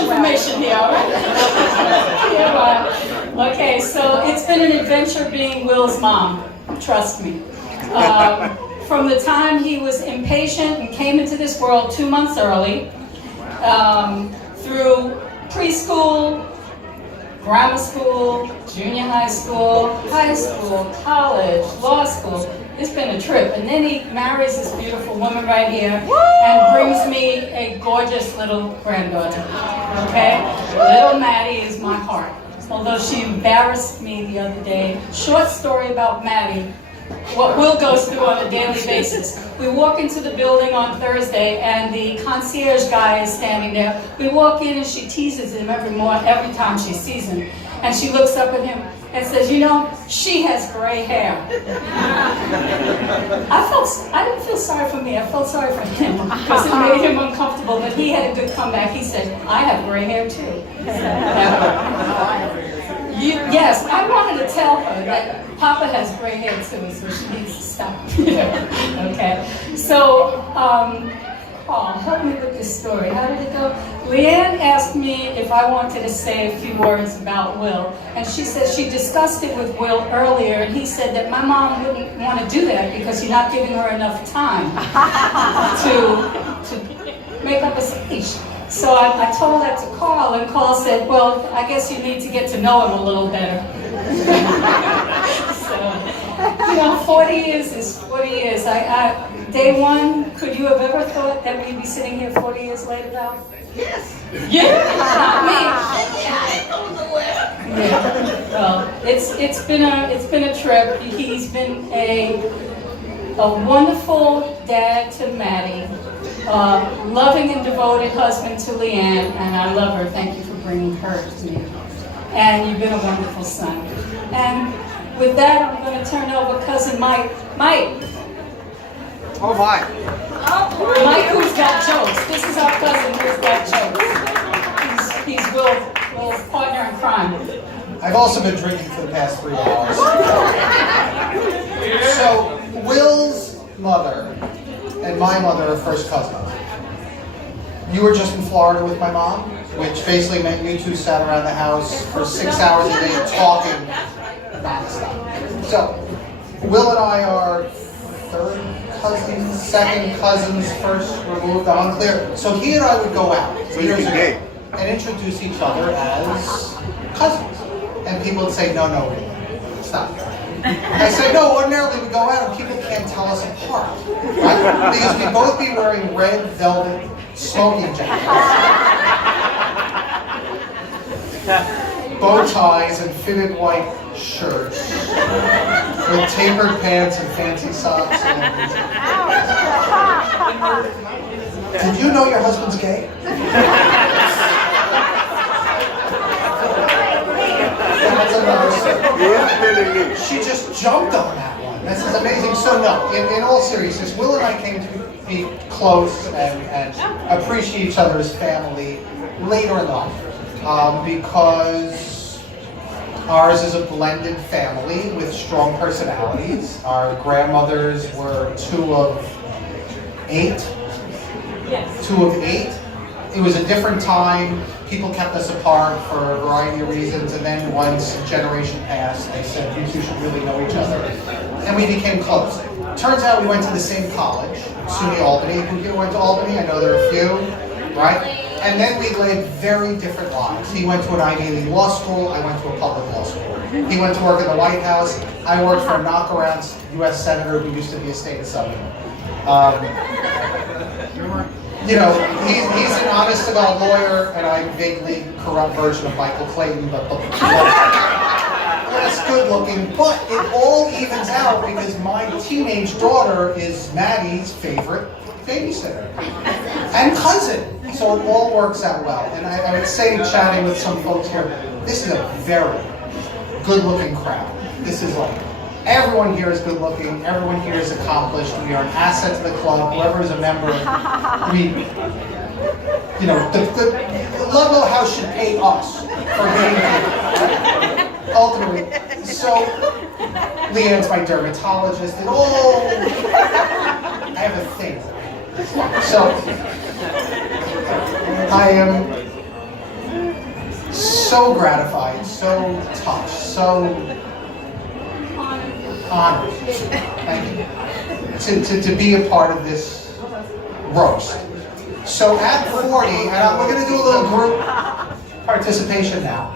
information here, all right? Yeah, okay, so it's been an adventure being Will's mom, trust me. From the time he was impatient and came into this world 2 months early, through preschool, grammar school, junior high school, college, law school. It's been a trip. And then he marries this beautiful woman right here and brings me a gorgeous little granddaughter. Okay? Little Maddie is my heart. Although she embarrassed me the other day. Short story about Maddie. What Will goes through on a daily basis. We walk into the building on Thursday and the concierge guy is standing there. We walk in and she teases him every time she sees him. And she looks up at him and says, you know, she has gray hair. I didn't feel sorry for me, I felt sorry for him because it made him uncomfortable, but he had a good comeback. He said, I have gray hair too. Yes, I wanted to tell her that Papa has gray hair too, so she needs to stop. Okay, so, Paul, help me with this story. How did it go? Leanne asked me if I wanted to say a few words about Will, and she said she discussed it with Will earlier, and he said that my mom wouldn't want to do that because you're not giving her enough time to make up a speech. So I told that to Carl, and Carl said, well, I guess you need to get to know him a little better. So, you know, 40 years is 40 years. Day one, could you have ever thought that we'd be sitting here 40 years later now? Yes. Yeah, not me. Yeah. Yeah. Well, it's been a trip. He's been a wonderful dad to Maddie, loving and devoted husband to Leanne, and I love her. Thank you for bringing her to me. And you've been a wonderful son. And with that, I'm going to turn over cousin Mike. Mike. Oh my. Mike, who's got jokes. This is our cousin who's got jokes. He's Will's partner in crime. I've also been drinking for the past 3 hours. So, Will's mother and my mother are first cousins. You were just in Florida with my mom, which basically meant you two sat around the house for 6 hours a day talking nonstop. So, Will and I are third cousins, second cousins, first removed, I'm unclear. So he and I would go out years ago and introduce each other as cousins. And people would say, no, stop. I said, no, ordinarily we go out and people can't tell us apart, right? Because we'd both be wearing red velvet smoking jackets, bow ties and fitted white shirts, with tapered pants and fancy socks. Did you know your husband's gay? That's another story. She just jumped on that one. This is amazing. So no, in all seriousness, Will and I came to be close and appreciate each other as family later in life, because ours is a blended family with strong personalities. Our grandmothers were 2 of 8. Yes. 2 of 8. It was a different time. People kept us apart for a variety of reasons, and then once a generation passed, they said, you two should really know each other. And we became close. Turns out we went to the same college, SUNY Albany. Who here went to Albany? I know there are a few, right? And then we lived very different lives. He went to an Ivy League law school, I went to a public law school. He went to work in the White House, I worked for a knockaround U.S. Senator who used to be a state assemblyman. You know, he's an honest-to-God lawyer, and I'm a vaguely corrupt version of Michael Clayton, but less good-looking. But it all evens out because my teenage daughter is Maddie's favorite babysitter and cousin. So it all works out well. And I would say, chatting with some folks here, this is a very good-looking crowd. This is like, everyone here is good-looking, everyone here is accomplished, we are an asset to the club, whoever is a member, we, you know, the Ludlow House should pay us for being here, ultimately. So, Leanne's my dermatologist, and I have a thing. So, I am so gratified, so touched, so honored. Thank you. To be a part of this roast. So at 40, and we're going to do a little group participation now.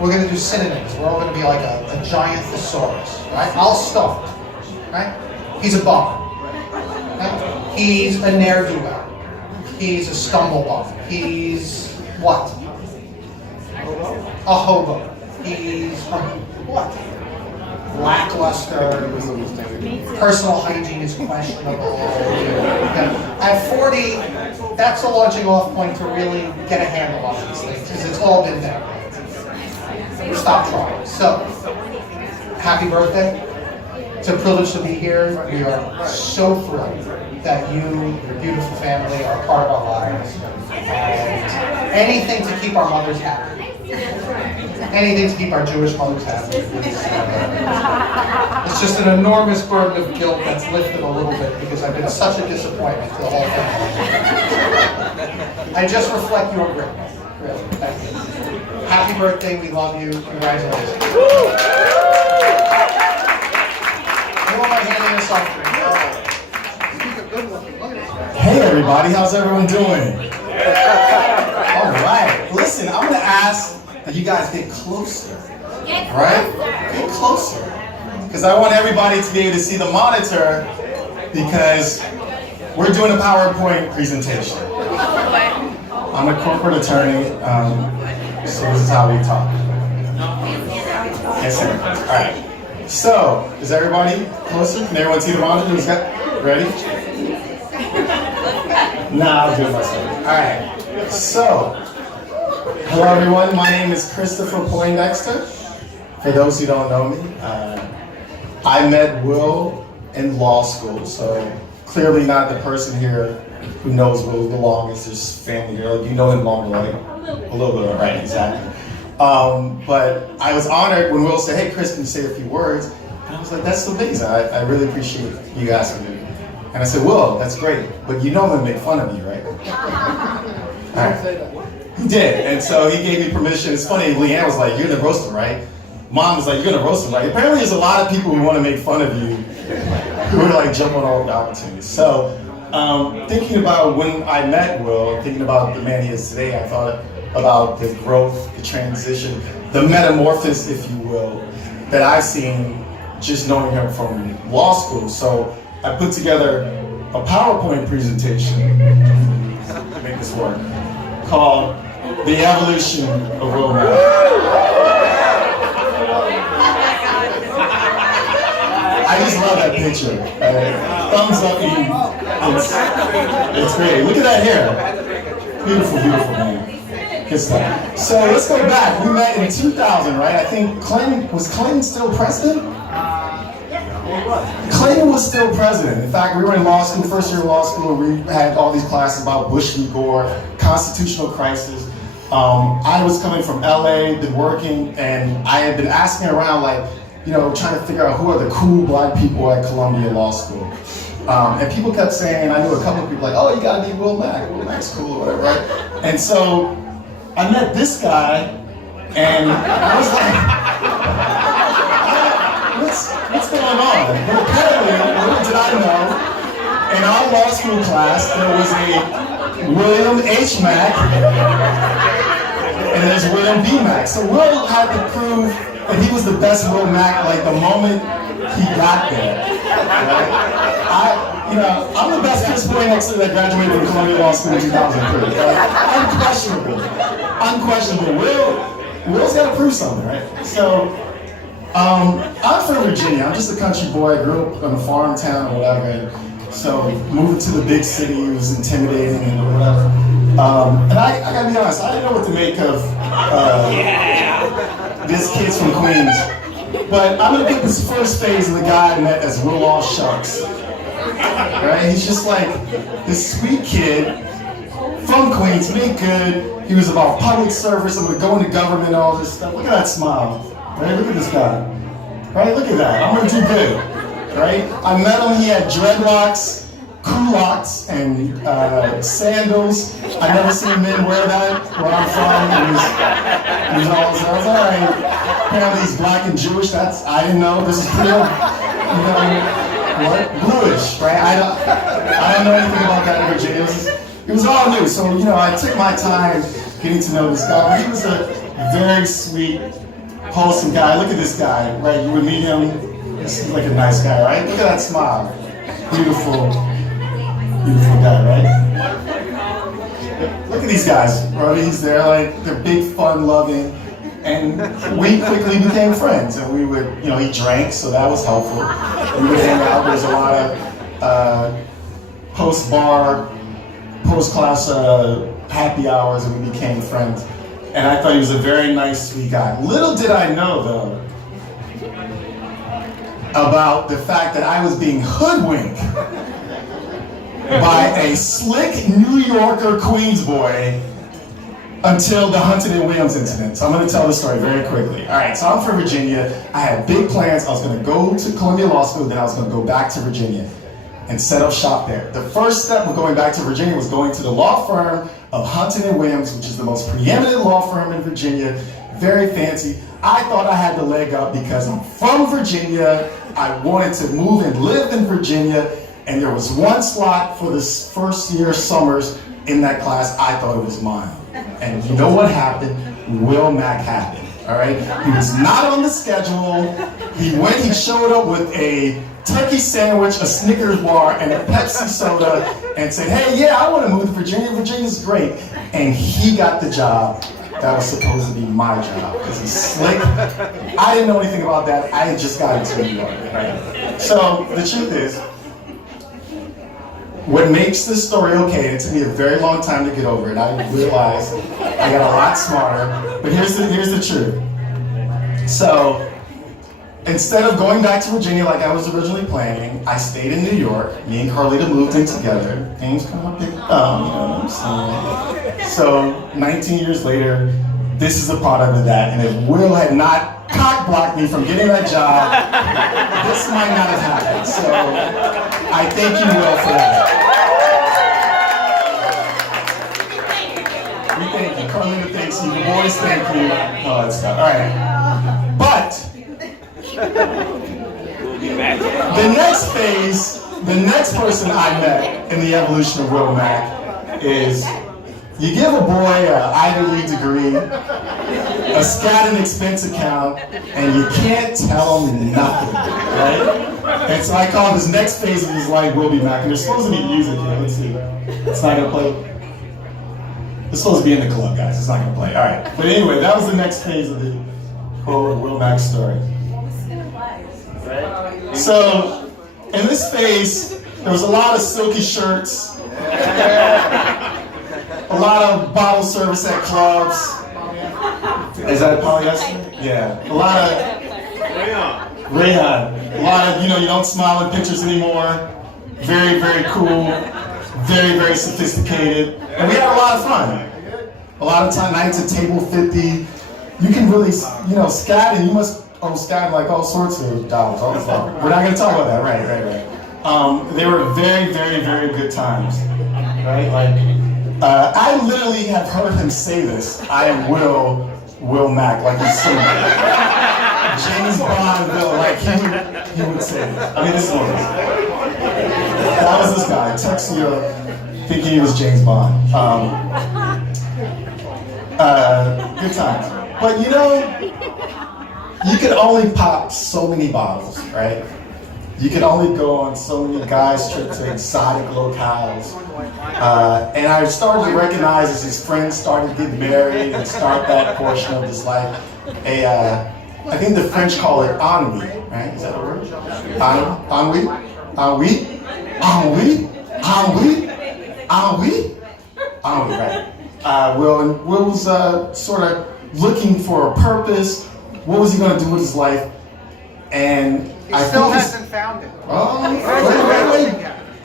We're going to do synonyms. We're all going to be like a giant thesaurus, right? I'll start, right? He's a bum. Right? He's a ne'er-do-well. He's a stumble-bum. He's what? A hobo. He's what? Lackluster. Personal hygiene is questionable. At 40, that's a launching off point to really get a handle on these things, because it's all been there. Stop trying. So, happy birthday. It's a privilege to be here. We are so thrilled that you, your beautiful family, are part of our lives. And anything to keep our mothers happy. Anything to keep our Jewish mothers happy. It's just an enormous burden of guilt that's lifted a little bit because I've been such a disappointment to the whole family. I just reflect your greatness. Really. Thank you. Happy birthday. We love you. Congratulations. Who am I handing this off to? Hey everybody, how's everyone doing? All right, listen, I'm gonna ask that you guys get closer. All right? Get closer. Because I want everybody to be able to see the monitor because we're doing a PowerPoint presentation. I'm a corporate attorney, so this is how we talk. Yes, sir. All right. So, is everybody closer? Can everyone see the monitor? Who's got? Ready? Nah, I'll do it myself. All right. So, hello everyone. My name is Christopher Poindexter. For those who don't know me, I met Will in law school, so clearly not the person here who knows Will the longest. There's family here. Like, you know him longer, right? A little bit, right? Exactly. But I was honored when Will said, "Hey, Chris, can you say a few words?" And I was like, "That's amazing. I really appreciate you asking me." And I said, "Will, that's great, but you know I'm gonna make fun of you, right?" All right. He did, and so he gave me permission. It's funny, Leanne was like, "You're gonna roast him, right?" Mom was like, "You're gonna roast him, right?" Apparently there's a lot of people who want to make fun of you who are like jumping on all the opportunities. So thinking about when I met Will, thinking about the man he is today, I thought about the growth, the transition, the metamorphosis, if you will, that I've seen just knowing him from law school. So I put together a PowerPoint presentation, make this work, called The Evolution of Will Mack. I just love that picture. Thumbs up, Eve. It's great. Look at that hair. Beautiful, beautiful, man. Good stuff. So let's go back. We met in 2000, right? I think was Clinton still president? Clinton was still president. In fact, we were in law school, first year of law school, and we had all these classes about Bush v. Gore, constitutional crisis. I was coming from LA, been working, and I had been asking around, like, you know, trying to figure out who are the cool black people at Columbia Law School. And people kept saying, I knew a couple of people like, "Oh, you gotta meet Will Mack. Will Mack's cool," or whatever, right? And so I met this guy, and I was like, what's going on? But apparently, little did I know, in our law school class, there was a William H. Mack, and there's William B. Mack. So Will had to prove that he was the best Will Mack, like the moment he got there. Right? I'm the best Chris Poindexter that graduated from Columbia Law School in 2003. Unquestionable. Will's got to prove something, right? So, I'm from Virginia. I'm just a country boy. I grew up in a farm town or whatever. And so moving to the big city was intimidating and whatever. And I gotta be honest, I didn't know what to make of this kid's from Queens. But I'm gonna put this first phase of the guy I met as Will All Shucks. Right? He's just like this sweet kid from Queens, made good. He was about public service. I'm gonna go into government, all this stuff. Look at that smile. Right? Look at this guy. Right? Look at that. I'm gonna do good. Right? I met him, he had dreadlocks, culottes and sandals. I never seen men wear that where I'm from. It was all, so I was all right. Apparently he's black and Jewish. I didn't know. This is pretty, what? Bluish, right? I don't know anything about that in Virginia. It was all new. So, I took my time getting to know this guy. He was a very sweet, wholesome guy. Look at this guy, right? You would meet him. This is like a nice guy, right? Look at that smile. Beautiful guy, right? Look at these guys, Brody. He's there, like, they're big, fun, loving. And we quickly became friends. And we would, he drank, so that was helpful. We would hang out. There's a lot of post-bar, post-class happy hours, and we became friends. And I thought he was a very nice, sweet guy. Little did I know, though, about the fact that I was being hoodwinked by a slick New Yorker Queens boy until the Huntington Williams incident. So I'm going to tell the story very quickly. All right, so I'm from Virginia. I had big plans. I was going to go to Columbia Law School, then I was going to go back to Virginia and set up shop there. The first step of going back to Virginia was going to the law firm of Huntington Williams, which is the most preeminent law firm in Virginia, very fancy. I thought I had the leg up because I'm from Virginia. I wanted to move and live in Virginia, and there was one slot for this first year summers in that class. I thought it was mine. And you know what happened? Will Mack happened, all right? He was not on the schedule. He showed up with a turkey sandwich, a Snickers bar, and a Pepsi soda, and said, hey, yeah, I want to move to Virginia. Virginia's great. And he got the job that was supposed to be my job, because he's slick. I didn't know anything about that. I had just gotten to New York, right? So the truth is, what makes this story okay, it took me a very long time to get over it. I realized I got a lot smarter, but here's the truth. So, instead of going back to Virginia like I was originally planning, I stayed in New York. Me and Carlita moved in together. Things come up big thumb, you know what I'm saying? So, 19 years later, this is a product of that. And if Will had not cock-blocked me from getting that job, this might not have happened. So, I thank you, Will, for that. We thank you. Carlita thanks you. The boys thank you. All that stuff. All right. But the next phase, the next person I met in the evolution of Will Mack is you give a boy an Ivy League degree, a scat and expense account, and you can't tell him nothing, right? And so I call this next phase of his life Will Be Mack, and there's supposed to be music here. Let's see. It's not gonna play. It's supposed to be in the club, guys. It's not gonna play. All right. But anyway, that was the next phase of the whole Will Mack story. So, in this phase, there was a lot of silky shirts, a lot of bottle service at clubs. Is that polyester? Yeah. A lot of Rayon. A lot of, you don't smile in pictures anymore. Very, very cool. Very, very sophisticated. And we had a lot of fun. A lot of time, nights at Table 50. You can really, scat, and you must scat like all sorts of dollars, all this stuff. We're not going to talk about that, right. They were very, very, very good times, right? I literally have heard him say this. I am Will Mack, like he's so James Bond villain, like he would say this. I mean, this is what it is. That was this guy, texting you, thinking he was James Bond. Good times. But you could only pop so many bottles, right? You could only go on so many guys' trips to exotic locales. And I started to recognize as his friends started getting married and start that portion of his life, I think the French call it ennui, right? Is that a word? Ennui, right? Will was sort of looking for a purpose. What was he going to do with his life? And he still hasn't found it. Oh, wait.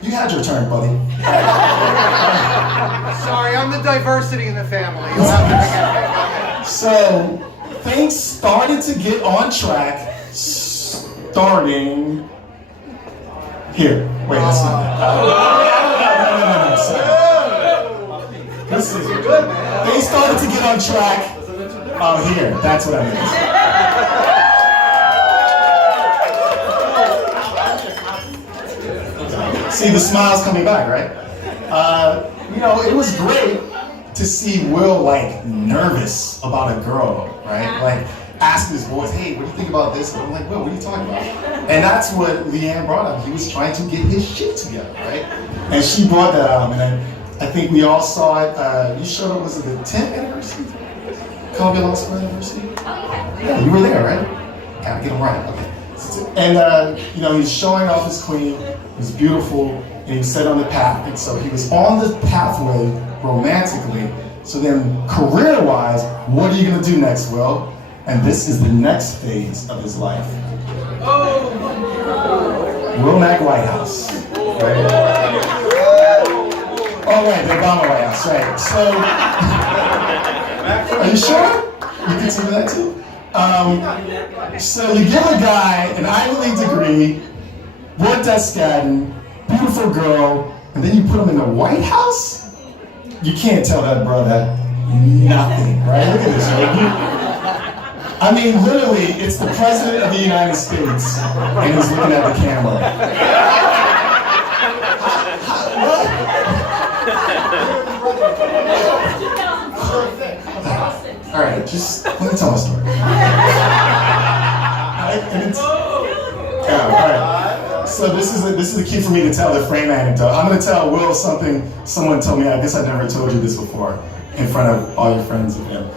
You had your turn, buddy. Sorry, I'm the diversity in the family. You'll have to forget me. So, things started to get on track, starting Here, wait, that's not that. No, sorry. This is, they started to get on track. Oh, here, that's what I meant. See, the smile's coming back, right? You know, it was great to see Will like nervous about a girl, right? Like asking his boys, hey, what do you think about this? And I'm like, Will, what are you talking about? And that's what Leanne brought up. He was trying to get his shit together, right? And she brought that out, and I think we all saw it. You showed up, was it the 10th anniversary? Columbia Law School anniversary? Yeah, you were there, right? Gotta get him right, okay. And you know, he's showing off his queen. He's beautiful, and he was set on the path. And so he was on the pathway romantically. So then, career-wise, what are you gonna do next, Will? And this is the next phase of his life. Will Mack White House. Right? Oh, right, the Obama White House, right. So, are you sure? You consider that too? So you give a guy an Ivy League degree, worked at Skadden, beautiful girl, and then you put him in the White House? You can't tell that brother nothing, right? Look at this, right? I mean, literally, it's the President of the United States, and he's looking at the camera. All right, just let me tell my story. All right. So this is the key for me to tell the frame anecdote. I'm going to tell Will something someone told me. I guess I never told you this before in front of all your friends of him.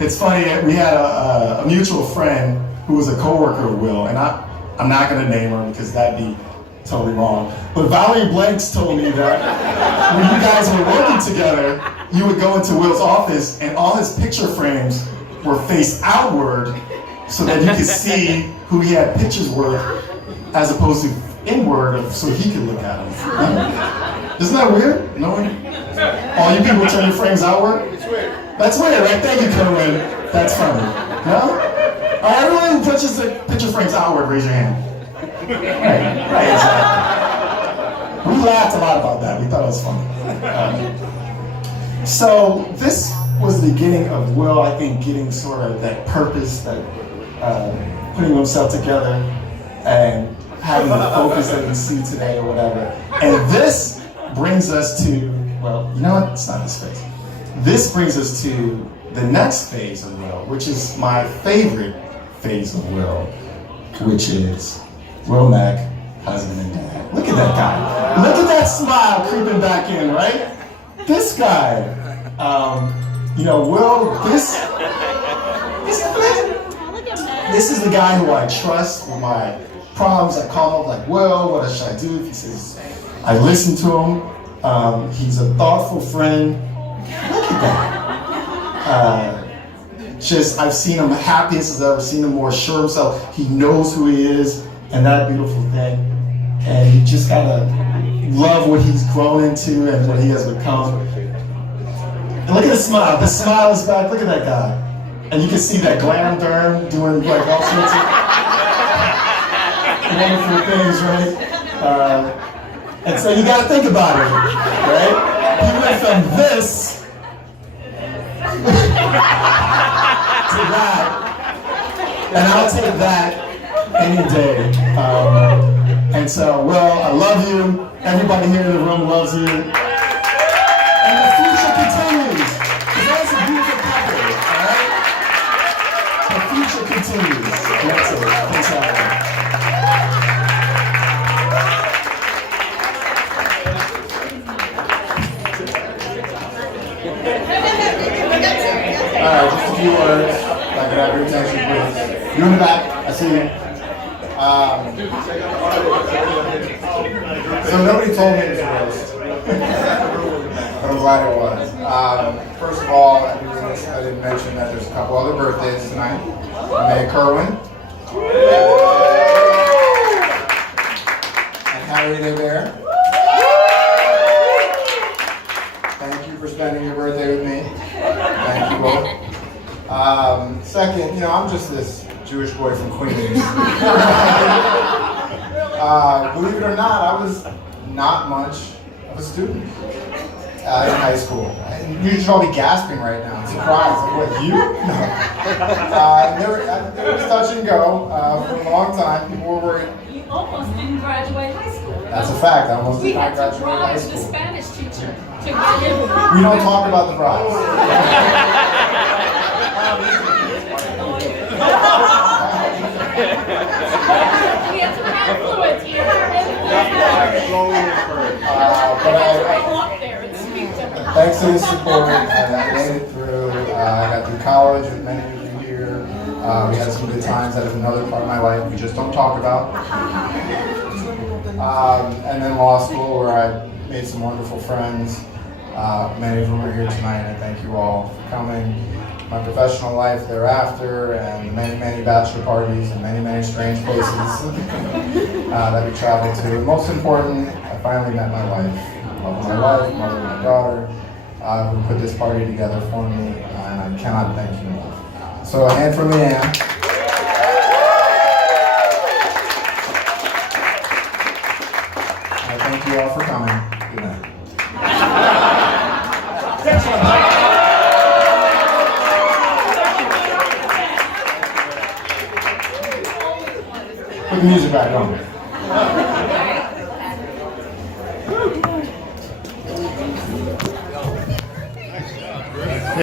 It's funny. We had a mutual friend who was a coworker of Will, and I'm not going to name her because that'd be totally wrong. But Valerie Blanks told me that when you guys were working together, you would go into Will's office and all his picture frames were face outward so that you could see who he had pictures with as opposed to inward so he could look at them. Right? Isn't that weird? No one? All you people turn your frames outward? It's weird. That's weird, right? Thank you, Kerwin. That's funny. No? All right, everyone who touches the picture frames outward, raise your hand. Right, exactly. We laughed a lot about that. We thought it was funny. So this was the beginning of Will, I think, getting sort of that purpose, that putting himself together and having the focus that we see today or whatever. And this brings us to, well, you know what? It's not this phase. This brings us to the next phase of Will, which is my favorite phase of Will, which is Will Mack, husband and dad. Look at that guy. Look at that smile creeping back in, right? This guy, you know, Will, this is the guy who I trust with my problems. I call him like, Will, what should I do? He says, I listen to him. He's a thoughtful friend. Look at that. I've seen him happiest as I've ever seen him, more sure of himself. He knows who he is, and that beautiful thing. And you just gotta love what he's grown into and what he has become. And look at the smile. The smile is back. Look at that guy. And you can see that glam derm doing like all sorts of wonderful things, right? And so you gotta think about it, right? He went from this to that, and I'll take that any day. And so, well, I love you. Everybody here in the room loves you. And the future continues. Because that's a beautiful couple, all right? The future continues. That's it. Thanks, everyone. All right, just a few words. If I could have your attention, please. You in the back, I see you. So nobody told me it was a roast, but I'm glad it was. First of all, I didn't mention that there's a couple other birthdays tonight. May Kerwin. And Harry the Bear. Thank you for spending your birthday with me. Thank you both. Second, you know, I'm just this Jewish boy from Queens. Believe it or not, I was not much of a student in high school. And you should all be gasping right now. I'm surprised. Like, what, you? No. There was touch and go for a long time. People were worried. You almost didn't graduate high school. That's a fact. I almost We did not had to graduate high bribe the school. Spanish teacher to get him. We don't talk about the bribes. We have some influence here. But Go up there and speak to her. thanks to the support, I made it through. I got through college with many of you here. We had some good times. That is another part of my life we just don't talk about. And then law school, where I made some wonderful friends. Many of them are here tonight, and I thank you all for coming. My professional life thereafter, and many, many bachelor parties, and many, many strange places that we traveled to. And most important, I finally met my wife. Love of my life, mother of my daughter, who put this party together for me, and I cannot thank you enough. So a hand for Leanne. I thank you all for coming. Good night. Put the music back on.